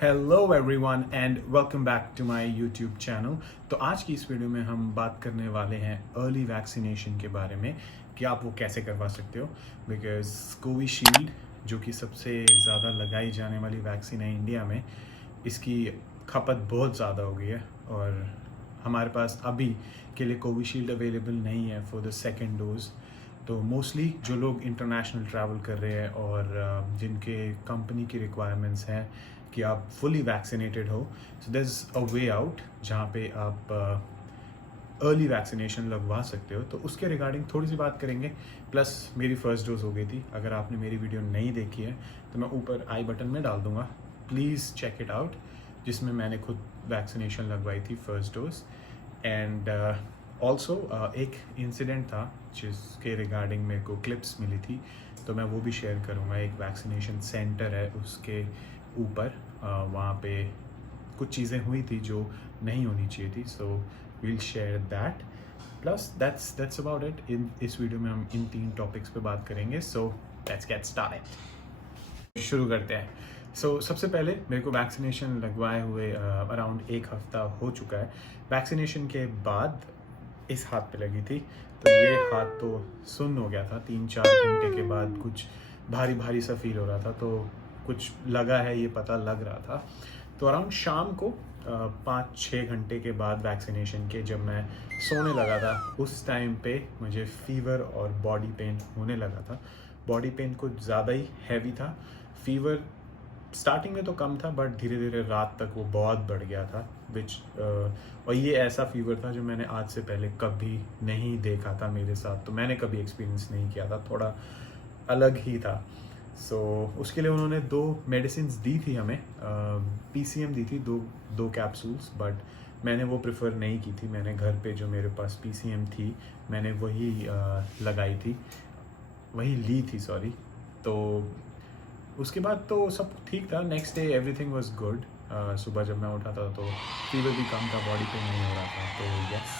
Hello everyone and welcome back to my YouTube channel. तो आज की इस वीडियो में हम बात करने वाले हैं अर्ली वैक्सीनेशन के बारे में कि आप वो कैसे करवा सकते हो। बिकॉज कोविशील्ड जो कि सबसे ज़्यादा लगाई जाने वाली वैक्सीन है इंडिया में, इसकी खपत बहुत ज़्यादा हो गई है और हमारे पास अभी के लिए कोविशील्ड अवेलेबल नहीं है फॉर द सेकेंड डोज। तो मोस्टली जो लोग इंटरनेशनल ट्रैवल कर रहे हैं और जिनके कंपनी की रिक्वायरमेंट्स हैं कि आप फुली वैक्सीनेटेड हो, so there is a way out जहाँ पे आप अर्ली वैक्सीनेशन लगवा सकते हो। तो उसके रिगार्डिंग थोड़ी सी बात करेंगे। प्लस मेरी फर्स्ट डोज हो गई थी। अगर आपने मेरी वीडियो नहीं देखी है तो मैं ऊपर आई बटन में डाल दूंगा, प्लीज़ चेक इट आउट, जिसमें मैंने खुद वैक्सीनेशन लगवाई थी फर्स्ट डोज। एंड ऑल्सो एक इंसिडेंट था जिसके रिगार्डिंग मेरे को क्लिप्स मिली थी, तो मैं वो भी शेयर करूँगा। एक वैक्सीनेशन सेंटर है, उसके ऊपर वहाँ पे कुछ चीज़ें हुई थी जो नहीं होनी चाहिए थी। So we'll share that. Plus that's about it. इस वीडियो में हम इन 3 टॉपिक्स पे बात करेंगे। So let's get started. शुरू करते हैं। सबसे पहले मेरे को वैक्सीनेशन लगवाए हुए अराउंड 1 हफ्ता हो चुका है। वैक्सीनेशन के बाद इस हाथ पे लगी थी, तो ये हाथ तो सुन्न हो गया था। 3-4 घंटे के बाद कुछ भारी भारी सा फील हो रहा था, तो कुछ लगा है ये पता लग रहा था। तो अराउंड शाम को 5-6 घंटे के बाद वैक्सीनेशन के जब मैं सोने लगा था, उस टाइम पे मुझे फीवर और बॉडी पेन होने लगा था। बॉडी पेन कुछ ज़्यादा ही हैवी था। फीवर स्टार्टिंग में तो कम था, बट धीरे धीरे रात तक वो बहुत बढ़ गया था। और ये ऐसा फीवर था जो मैंने आज से पहले कभी नहीं देखा था मेरे साथ, तो मैंने कभी एक्सपीरियंस नहीं किया था, थोड़ा अलग ही था। उसके लिए उन्होंने 2 मेडिसिन दी थी हमें। PCM दी थी, दो कैप्सूल्स, बट मैंने वो प्रेफर नहीं की थी। मैंने घर पे जो मेरे पास PCM थी, मैंने वही लगाई थी, वही ली थी, सॉरी। तो उसके बाद तो सब ठीक था। Next day everything was good. सुबह जब मैं उठा था तो फीवर भी कम था, बॉडी पेन नहीं हो रहा था। तो yes,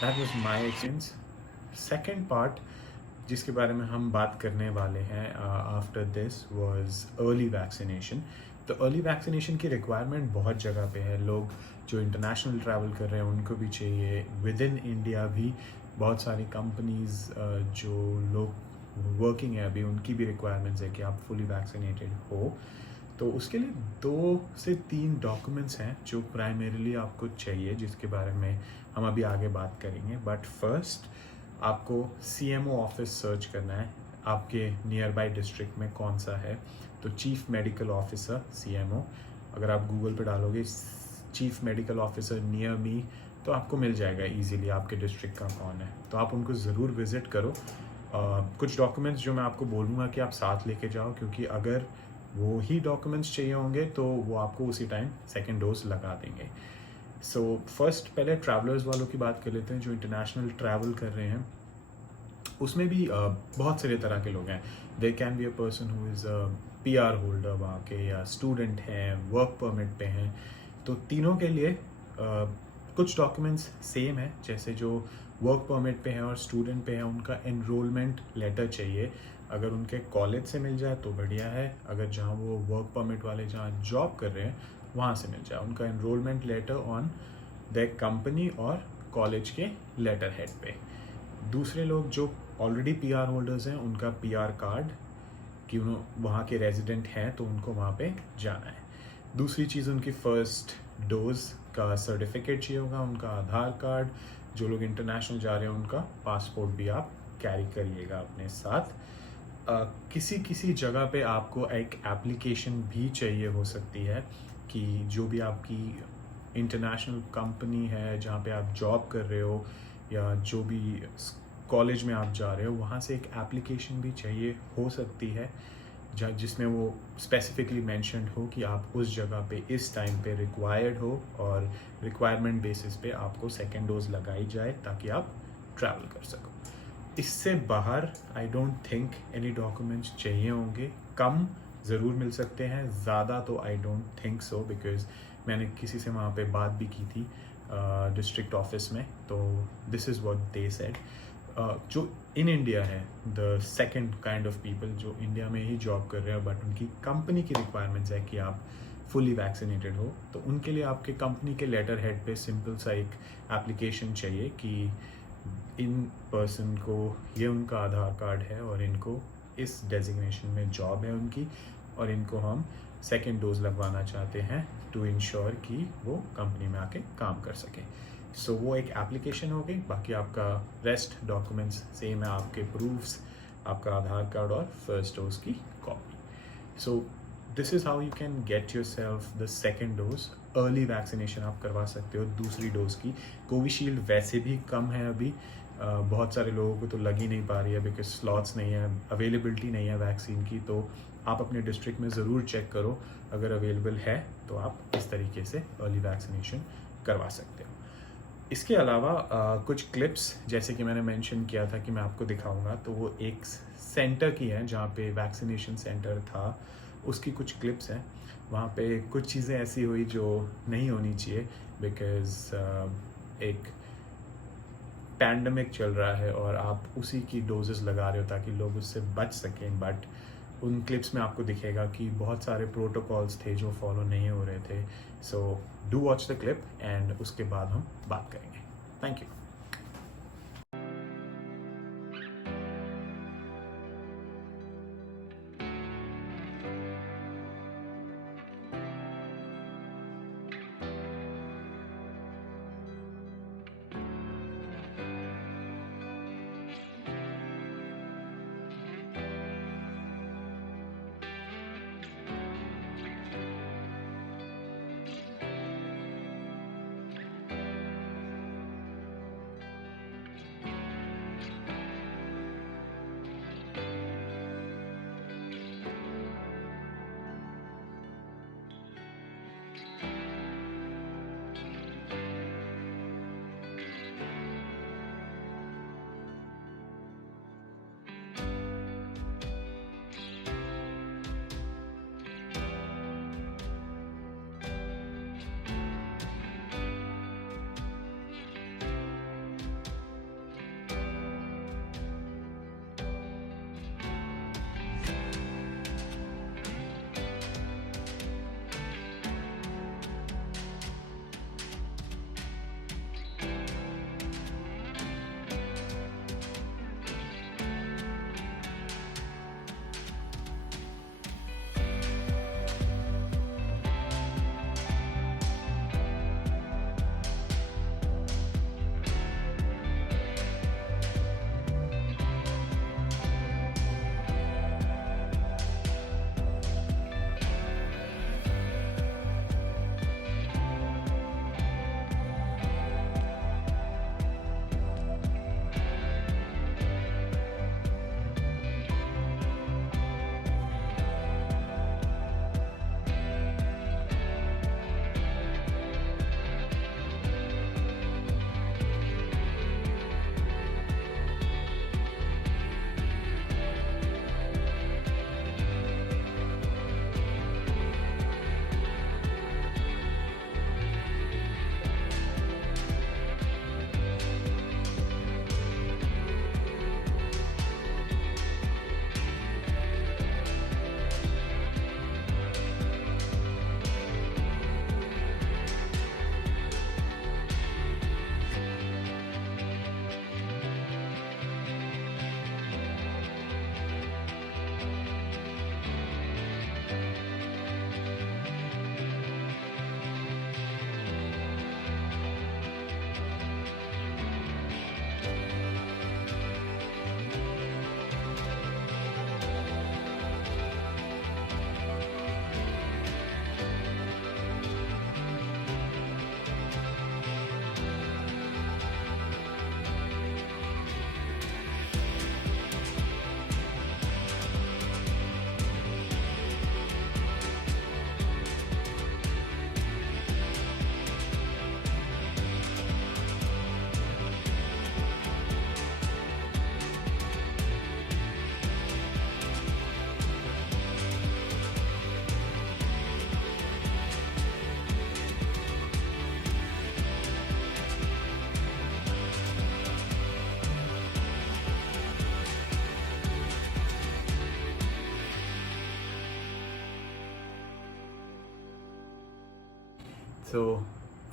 that was my experience. Second part जिसके बारे में हम बात करने वाले हैं after this was early vaccination. तो अर्ली वैक्सीनेशन की रिक्वायरमेंट बहुत जगह पे है। लोग जो इंटरनेशनल ट्रैवल कर रहे हैं उनको भी चाहिए। विद इन इंडिया भी बहुत सारी कंपनीज जो लोग वर्किंग है अभी, उनकी भी रिक्वायरमेंट्स है कि आप फुली वैक्सीनेटेड हो। तो उसके लिए 2 से 3 डॉक्यूमेंट्स हैं जो प्राइमरीली आपको चाहिए, जिसके बारे में हम अभी आगे बात करेंगे। बट फर्स्ट आपको CMO ऑफिस सर्च करना है, आपके नियर बाई डिस्ट्रिक्ट में कौन सा है। तो चीफ मेडिकल ऑफिसर CMO, अगर आप गूगल पे डालोगे chief medical officer near me, तो आपको मिल जाएगा इजीली आपके डिस्ट्रिक्ट का कौन है। तो आप उनको ज़रूर विज़िट करो। कुछ डॉक्यूमेंट्स जो मैं आपको बोलूँगा कि आप साथ लेके जाओ, क्योंकि अगर वो ही डॉक्यूमेंट्स चाहिए होंगे तो वो आपको उसी टाइम सेकेंड डोज लगा देंगे। फर्स्ट पहले ट्रैवलर्स वालों की बात कर लेते हैं जो इंटरनेशनल ट्रैवल कर रहे हैं। उसमें भी बहुत सारे तरह के लोग हैं। They can be a person who is PR holder वहाँ के, या स्टूडेंट हैं, वर्क परमिट पे हैं। तो तीनों के लिए कुछ डॉक्यूमेंट्स सेम है। जैसे जो वर्क परमिट पे हैं और स्टूडेंट पे हैं, उनका एनरोलमेंट लेटर चाहिए। अगर उनके कॉलेज से मिल जाए तो बढ़िया है। अगर जहाँ वो वर्क परमिट वाले जहाँ जॉब कर रहे हैं वहाँ से मिल जाए, उनका enrolment later on the company और कॉलेज के लेटर हेड पे। दूसरे लोग जो ऑलरेडी PR होल्डर्स हैं, उनका PR कार्ड कि वहाँ के रेजिडेंट हैं तो उनको वहाँ पे जाना है। दूसरी चीज़ उनकी फर्स्ट डोज का सर्टिफिकेट चाहिए होगा, उनका आधार कार्ड। जो लोग इंटरनेशनल जा रहे हैं उनका पासपोर्ट भी आप कैरी करिएगा अपने साथ। किसी जगह पे आपको एक एप्लीकेशन भी चाहिए हो सकती है कि जो भी आपकी इंटरनेशनल कंपनी है जहाँ पे आप जॉब कर रहे हो, या जो भी कॉलेज में आप जा रहे हो, वहाँ से एक एप्लीकेशन भी चाहिए हो सकती है जिसमें वो स्पेसिफिकली मेंशन्ड हो कि आप उस जगह पे इस टाइम पे रिक्वायर्ड हो, और रिक्वायरमेंट बेसिस पे आपको सेकेंड डोज लगाई जाए ताकि आप ट्रैवल कर सको। इससे बाहर I don't think any documents चाहिए होंगे। कम ज़रूर मिल सकते हैं, ज़्यादा तो I don't think so, because मैंने किसी से वहाँ पे बात भी की थी डिस्ट्रिक्ट ऑफिस में, तो this is what they said. जो इन इंडिया है, the second kind of people जो इंडिया में ही जॉब कर रहे हैं बट उनकी कंपनी की रिक्वायरमेंट्स है कि आप फुली वैक्सीनेटेड हो, तो उनके लिए आपके कंपनी के लेटर हेड पे सिंपल सा एक एप्लीकेशन चाहिए कि इन पर्सन को ये उनका आधार कार्ड है और इनको इस डेजिग्नेशन में जॉब है उनकी, और इनको हम सेकेंड डोज लगवाना चाहते हैं टू इंश्योर कि वो कंपनी में आके काम कर सकें। सो वो एक एप्लीकेशन हो गई। बाकी आपका रेस्ट डॉक्यूमेंट्स सेम है, आपके प्रूफ्स, आपका आधार कार्ड और फर्स्ट डोज की copy. So this is how you can get your self the second dose. Early vaccination आप करवा सकते हो दूसरी डोज की। कोविशील्ड वैसे भी कम है अभी, बहुत सारे लोगों को तो लग ही नहीं पा रही है बिकॉज स्लॉट्स नहीं है, अवेलेबिलिटी नहीं है वैक्सीन की। तो आप अपने डिस्ट्रिक्ट में ज़रूर चेक करो, अगर अवेलेबल है तो आप इस तरीके से अर्ली वैक्सीनेशन करवा सकते हो। इसके अलावा कुछ क्लिप्स जैसे कि मैंने मेंशन किया था कि मैं आपको दिखाऊंगा, तो वो एक सेंटर की है जहाँ पे वैक्सीनेशन सेंटर था, उसकी कुछ क्लिप्स हैं। वहाँ पे कुछ चीज़ें ऐसी हुई जो नहीं होनी चाहिए बिकॉज़ एक पैंडमिक चल रहा है और आप उसी की डोजेस लगा रहे हो ताकि लोग उससे बच सकें। बट उन क्लिप्स में आपको दिखेगा कि बहुत सारे प्रोटोकॉल्स थे जो फॉलो नहीं हो रहे थे। So do watch the clip and उसके बाद हम बात करेंगे। Thank you. So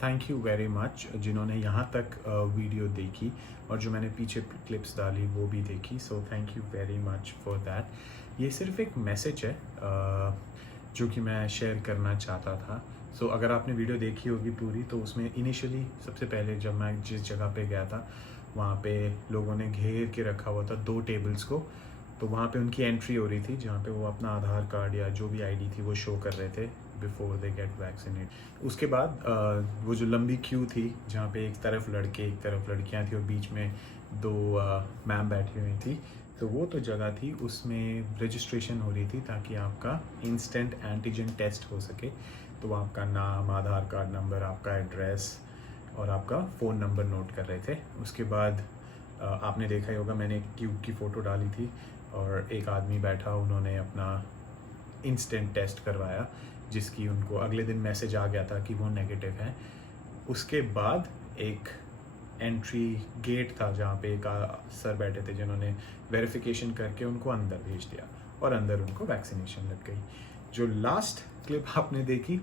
thank you very much जिन्होंने यहाँ तक वीडियो देखी और जो मैंने पीछे क्लिप्स डाली वो भी देखी, सो thank you very much for that. ये सिर्फ एक मैसेज है जो कि मैं शेयर करना चाहता था। सो अगर आपने वीडियो देखी होगी पूरी तो उसमें इनिशियली सबसे पहले जब मैं जिस जगह पे गया था वहाँ पे लोगों ने घेर के रखा हुआ था 2 टेबल्स को, तो वहाँ पे उनकी एंट्री हो रही थी जहाँ पे वो अपना आधार कार्ड या जो भी आईडी थी वो शो कर रहे थे बिफोर दे गेट वैक्सीनेट। उसके बाद वो जो लंबी क्यू थी जहाँ पे एक तरफ लड़के एक तरफ लड़कियाँ थी और बीच में 2 मैम बैठी हुई थी, तो वो तो जगह थी उसमें रजिस्ट्रेशन हो रही थी ताकि आपका इंस्टेंट एंटीजन टेस्ट हो सके। तो वो आपका नाम, आधार कार्ड नंबर, आपका एड्रेस और आपका फ़ोन नंबर नोट कर रहे थे। उसके बाद आपने देखा ही होगा मैंने एक ट्यूब की फ़ोटो डाली थी और एक आदमी बैठा, उन्होंने अपना इंस्टेंट टेस्ट करवाया जिसकी उनको अगले दिन मैसेज आ गया था कि वो नेगेटिव है। उसके बाद एक एंट्री गेट था जहाँ पे एक सर बैठे थे जिन्होंने वेरिफिकेशन करके उनको अंदर भेज दिया और अंदर उनको वैक्सीनेशन लग गई। जो लास्ट क्लिप आपने देखी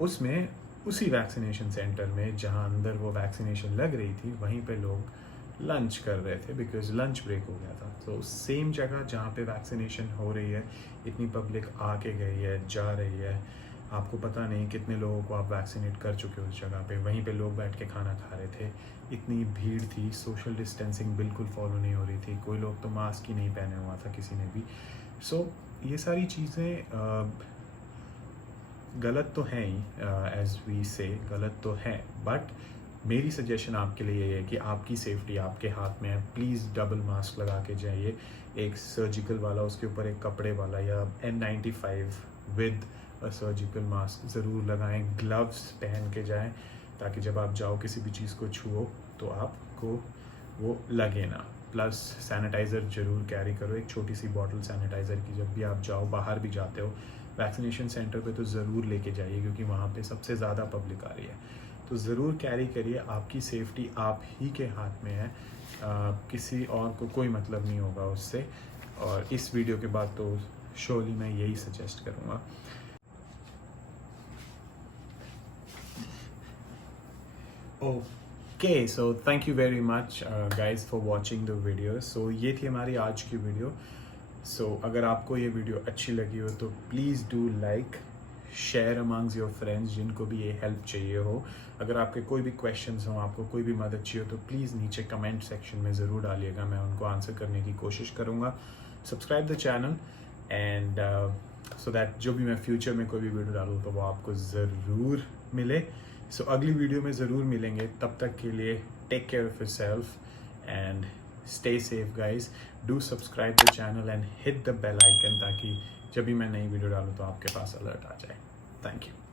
उसमें उसी वैक्सीनेशन सेंटर में जहाँ अंदर वो वैक्सीनेशन लग रही थी वहीं पे लोग लंच कर रहे थे बिकॉज लंच ब्रेक हो गया था। तो सेम जगह जहाँ पे वैक्सीनेशन हो रही है, इतनी पब्लिक आके गई है, जा रही है, आपको पता नहीं कितने लोगों को आप वैक्सीनेट कर चुके हो उस जगह पे, वहीं पे लोग बैठ के खाना खा रहे थे, इतनी भीड़ थी, सोशल डिस्टेंसिंग बिल्कुल फॉलो नहीं हो रही थी, कोई लोग तो मास्क ही नहीं पहने हुआ था किसी ने भी। सो ये सारी चीज़ें गलत तो हैं ही, एज वी से गलत तो है, बट मेरी सजेशन आपके लिए ये है कि आपकी सेफ्टी आपके हाथ में है। प्लीज़ डबल मास्क लगा के जाइए, एक सर्जिकल वाला, उसके ऊपर एक कपड़े वाला या N95 with a surgical mask ज़रूर लगाएं। ग्लव्स पहन के जाएं ताकि जब आप जाओ किसी भी चीज़ को छुओ तो आपको वो लगे ना। प्लस सैनिटाइज़र ज़रूर कैरी करो, एक छोटी सी बॉटल सैनिटाइज़र की, जब भी आप जाओ, बाहर भी जाते हो वैक्सीनेशन सेंटर पे तो ज़रूर लेके जाइए क्योंकि वहाँ पे सबसे ज़्यादा पब्लिक आ रही है। तो ज़रूर कैरी करिए, आपकी सेफ्टी आप ही के हाथ में है, किसी और को कोई मतलब नहीं होगा उससे। और इस वीडियो के बाद तो श्योरली मैं यही सजेस्ट करूँगा। Okay, so thank you very much guys for watching the video. So ये थी हमारी आज की वीडियो। सो अगर आपको ये वीडियो अच्छी लगी हो तो please do like, share amongst your friends जिनको भी ये हेल्प चाहिए हो। अगर आपके कोई भी क्वेश्चंस हों, आपको कोई भी मदद चाहिए हो तो प्लीज़ नीचे कमेंट सेक्शन में ज़रूर डालिएगा, मैं उनको आंसर करने की कोशिश करूँगा। Subscribe the channel and so that जो भी मैं फ्यूचर में कोई भी वीडियो डालूँ तो वो आपको ज़रूर मिले। सो अगली वीडियो में ज़रूर मिलेंगे, तब तक के लिए take care of yourself and stay safe guys. Do subscribe the channel and hit the bell icon ताकि जब भी मैं नई वीडियो डालूँ तो आपके पास अलर्ट आ जाए। Thank you.